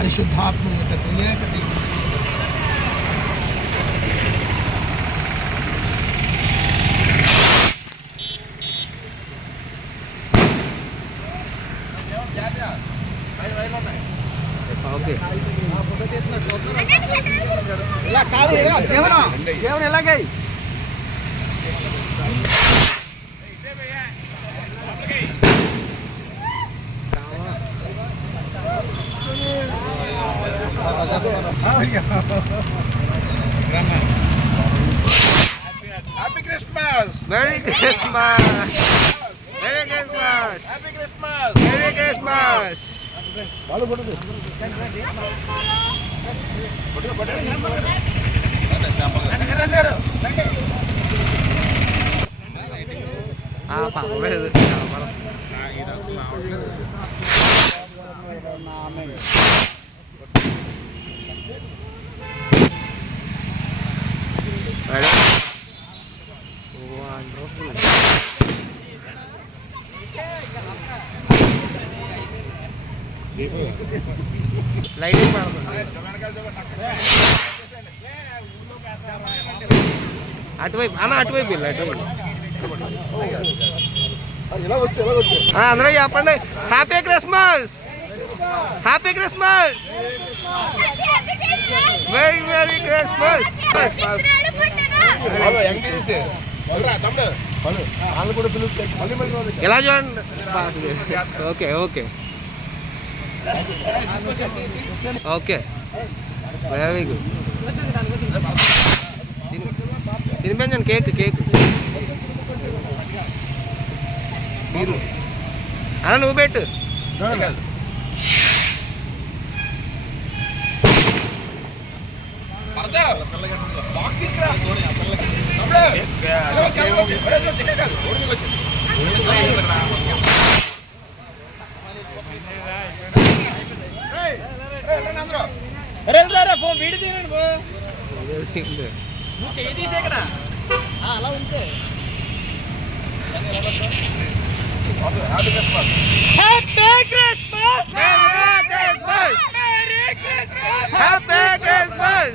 పరిశుద్ధాత్మ యొక్క త్రియేక దేవుడు. ఇలా కాదు దేవుని ఎలాగై Happy Christmas! Merry Christmas! Merry Christmas! Happy Christmas! Merry Christmas! పర్లేదు లైటింగ్ అటువైపు అన్న అటువైపు వెళ్ళి అటువైపు అందరూ చెప్పండి happy Christmas happy Christmas very very Christmas ఇలా చూడండి okay okay okay very good తినిపించండి కేక్ కేక్ మీరు అన్న నువ్వు పెట్టు ఫోన్ వీడి తీరండి నువ్వు చెయ్యి తీసే కదా అలా ఉంటే Happy Christmas! Happy Christmas Merry Christmas! Happy Christmas! Happy Christmas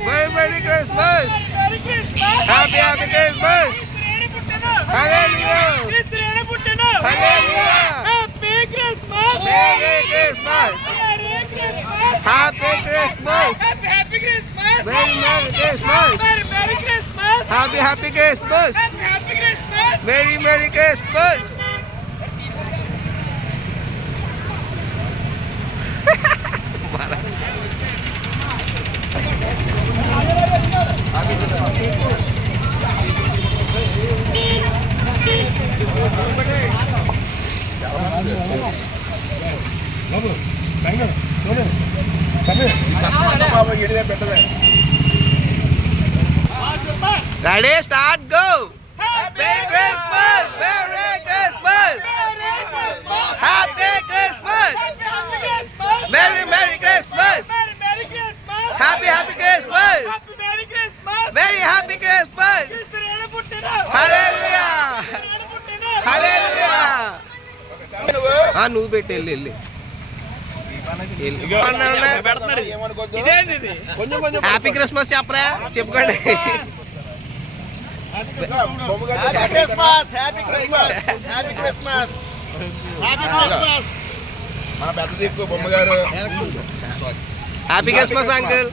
Merry Merry Christmas! Happy Christmas Happy Happy Christmas! Hallelujah! క్రిస్తుని పుట్టెను Hallelujah! Happy Christmas Merry Christmas! Merry Christmas Happy Christmas! Happy Christmas Merry Merry Christmas! Merry Christmas Happy Happy Christmas! Happy Christmas Merry Merry Christmas! Ready, start, go! Happy Christmas! Merry Christmas! Happy Christmas! Merry Merry Christmas! Happy Happy Christmas! Very Happy Christmas! Hallelujah! Hallelujah! నువ్వు పెట్టి వెళ్ళి వెళ్ళి happy Christmas చెప్పరా చెప్పుకోండి మన పెద్ద దిక్కు బొమ్మగారు happy Christmas uncle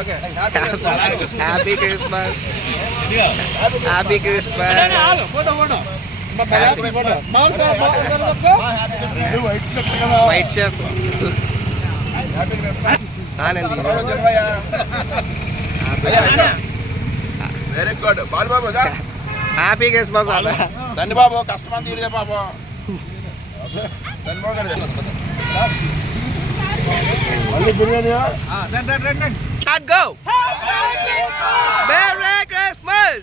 okay happy Christmas happy Christmas white shirt కదా white shirt happy Christmas very good బాలబాబు హ్యాపీ క్రిస్మస్ తండ్రి బాబు కష్టమంది తీరిదే బాబు తండ్రి Start, go! Merry Christmas!